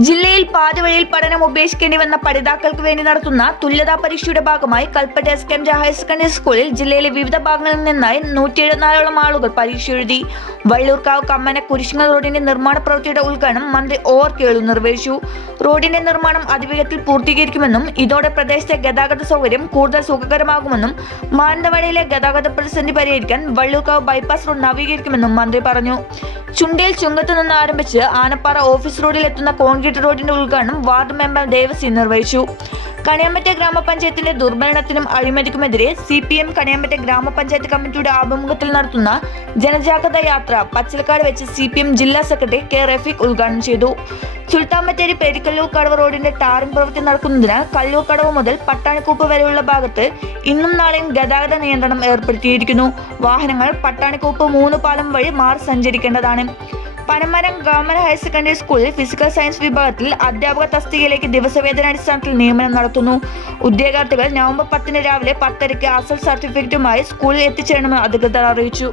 ജില്ലയിൽ പാതിവഴിയിൽ പഠനം ഉപേക്ഷിക്കേണ്ടി വന്ന പഠിതാക്കൾക്ക് വേണ്ടി നടത്തുന്ന തുല്യതാ പരീക്ഷയുടെ ഭാഗമായി കൽപ്പറ്റ SKM ഹയർ സെക്കൻഡറി സ്കൂളിൽ ജില്ലയിലെ വിവിധ ഭാഗങ്ങളിൽ നിന്നായി 174ഓളം ആളുകൾ പരീക്ഷ എഴുതി. വള്ളിയൂർക്കാവ് കമ്മന കുരിശുങ്ങൽ റോഡിന്റെ നിർമ്മാണ പ്രവൃത്തിയുടെ ഉദ്ഘാടനം മന്ത്രി OR കേളു നിർവഹിച്ചു. റോഡിന്റെ നിർമ്മാണം അതിവേഗത്തിൽ പൂർത്തീകരിക്കുമെന്നും ഇതോടെ പ്രദേശത്തെ ഗതാഗത സൗകര്യം കൂടുതൽ സുഖകരമാകുമെന്നും മാനന്തവാടിയിലെ ഗതാഗത പ്രതിസന്ധി പരിഹരിക്കാൻ വള്ളിയൂർക്കാവ് ബൈപ്പാസ് റോഡ് നവീകരിക്കുമെന്നും മന്ത്രി പറഞ്ഞു. ചുണ്ടേൽ ചുങ്കത്ത് നിന്ന് ആരംഭിച്ച് ആനപ്പാറ ഓഫീസ് റോഡിൽ എത്തുന്ന കോൺക്രീറ്റ് റോഡിന്റെ ഉദ്ഘാടനം വാർഡ് മെമ്പർ ദേവസി നിർവഹിച്ചു. കണിയാമ്പറ്റ ഗ്രാമപഞ്ചായത്തിന്റെ ദുർഭരണത്തിനും അഴിമതിക്കുമെതിരെ CPM കണിയാമ്പറ്റ ഗ്രാമപഞ്ചായത്ത് കമ്മിറ്റിയുടെ ആഭിമുഖ്യത്തിൽ നടത്തുന്ന ജനജാഗ്രത യാത്ര പച്ചിലക്കാട് വെച്ച് CPM ജില്ലാ സെക്രട്ടറി K റഫീഖ് ഉദ്ഘാടനം ചെയ്തു. സുൽത്താൻ ബത്തേരി പെരിക്കല്ലൂർ കടവ് റോഡിന്റെ ടാറിംഗ് പ്രവൃത്തി നടക്കുന്നതിനാൽ കല്ലൂർ കടവ് മുതൽ പട്ടാണിക്കൂപ്പ് വരെയുള്ള ഭാഗത്ത് ഇന്നും നാളെയും ഗതാഗത നിയന്ത്രണം ഏർപ്പെടുത്തിയിരിക്കുന്നു. വാഹനങ്ങൾ പട്ടാണിക്കൂപ്പ് 3 പാലം വഴി മാറി സഞ്ചരിക്കേണ്ടതാണ്. പനമരം ഗവൺമെന്റ് ഹയർ സെക്കൻഡറി സ്കൂളിൽ ഫിസിക്കൽ സയൻസ് വിഭാഗത്തിൽ അധ്യാപക തസ്തികയിലേക്ക് ദിവസവേതനാടിസ്ഥാനത്തിൽ നിയമനം നടത്തുന്നു. ഉദ്യോഗാർത്ഥികൾ നവംബർ 10 രാവിലെ 10:30 അസൽ സർട്ടിഫിക്കറ്റുമായി സ്കൂളിൽ എത്തിച്ചേരണമെന്ന് അധികൃതർ അറിയിച്ചു.